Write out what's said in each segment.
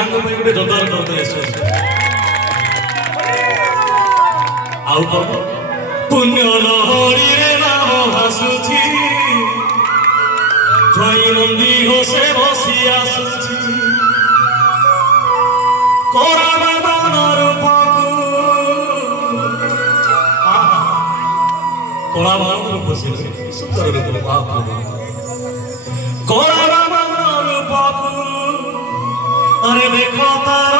ମାଙ୍କ ପାଇଁ ଗୋଟେ ଯୋରଦାର କରନ୍ତୁ ଆଉ କଣ ପୁଣ୍ୟ ଲହରୀରେ ନାମ ଭାସୁଛି ଜୟ ନନ୍ଦୀ ଘୋଷେ ବସି ଆସୁଛି କଳା ବାମନର କଳା ବାମନର ବସି ସୁନ୍ଦର ରୂପ ବାପ কলা বাবার বাবু আরে দেখো তার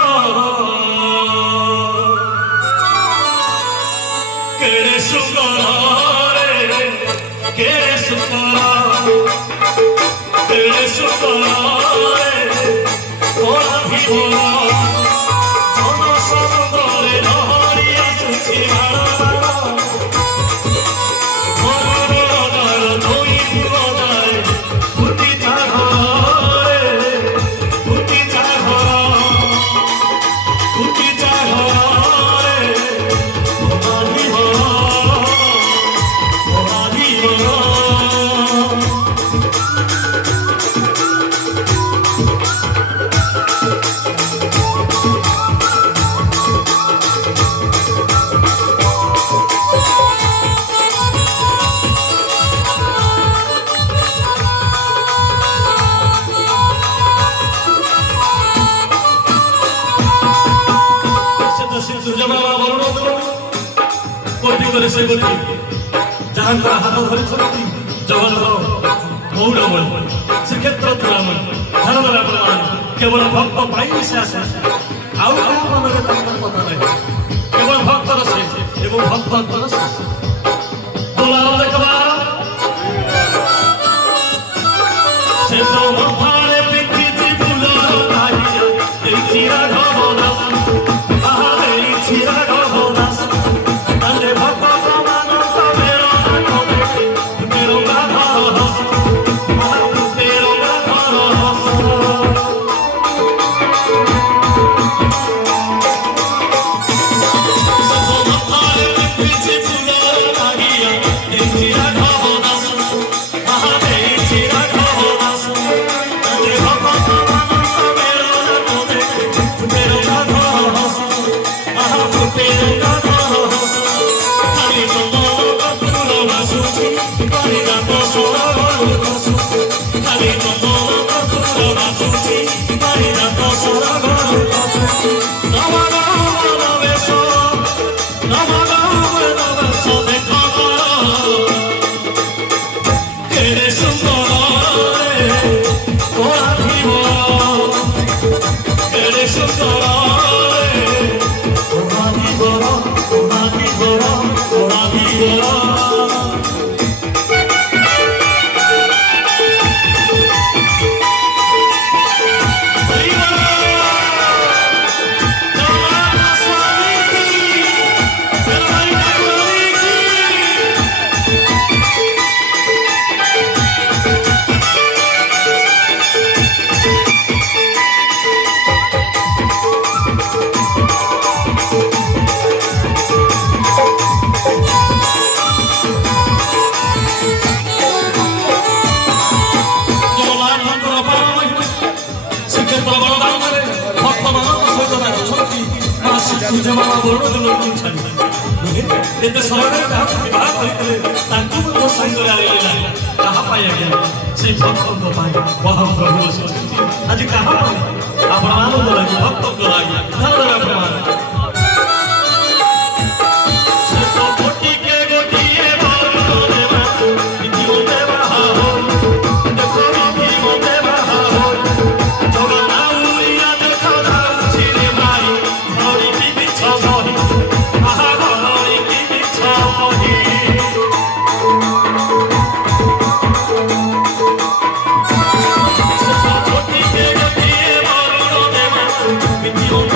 কেড়ে সুন্দর রে কেড়ে সুন্দর কেড়ে সুন্দর রে কলা ভিবর জন সমুদ্রে লহরি আসুছি ଯାହାଙ୍କର ହାତ ଧରିଛନ୍ତି ଜଗତର ମୌଡ଼ମଣି ଶ୍ରୀକ୍ଷେତ୍ର ତୁଳାମଣି ଧ୍ୟାନ ଦେବା ପ୍ରମାଣ କେବଳ ଭକ୍ତ ପାଇଁ ସେ ଆସେ ଆଉ କାହା ମନରେ ତାଙ୍କର କଥା ନାହିଁ କେବଳ ଭକ୍ତର ସେ ଏବଂ ଭକ୍ତଙ୍କର ସେ ଦେଖିବା ସେ ମଥାରେ ପିଠିଛି ଫୁଲର କାଳିଆ ଦେଇଛି ରାଘବ ଦାସ ଆହା ଦେଇଛି ରାଘବ ଦାସ ତାରେ ଭକ୍ତ ଏତେ ସମୟରେ ଯାହାକୁ ବିବାହ କରିଥିଲେ ତାଙ୍କୁ ମଧ୍ୟ ସାଙ୍ଗରେ ଆଣିଲେ ନାହିଁ କାହା ପାଇଁ ଆଜ୍ଞା ସେଇ ଭକ୍ତଙ୍କ ପାଇଁ ମହାପ୍ରଭୁ ଅଛନ୍ତି ଆଜି କାହା ପାଇଁ ଆପଣମାନଙ୍କ ଲାଗି ଭକ୍ତଙ୍କ ଲାଗି ଧ୍ୟାନ ଦେବା ପ୍ରମାଣ Video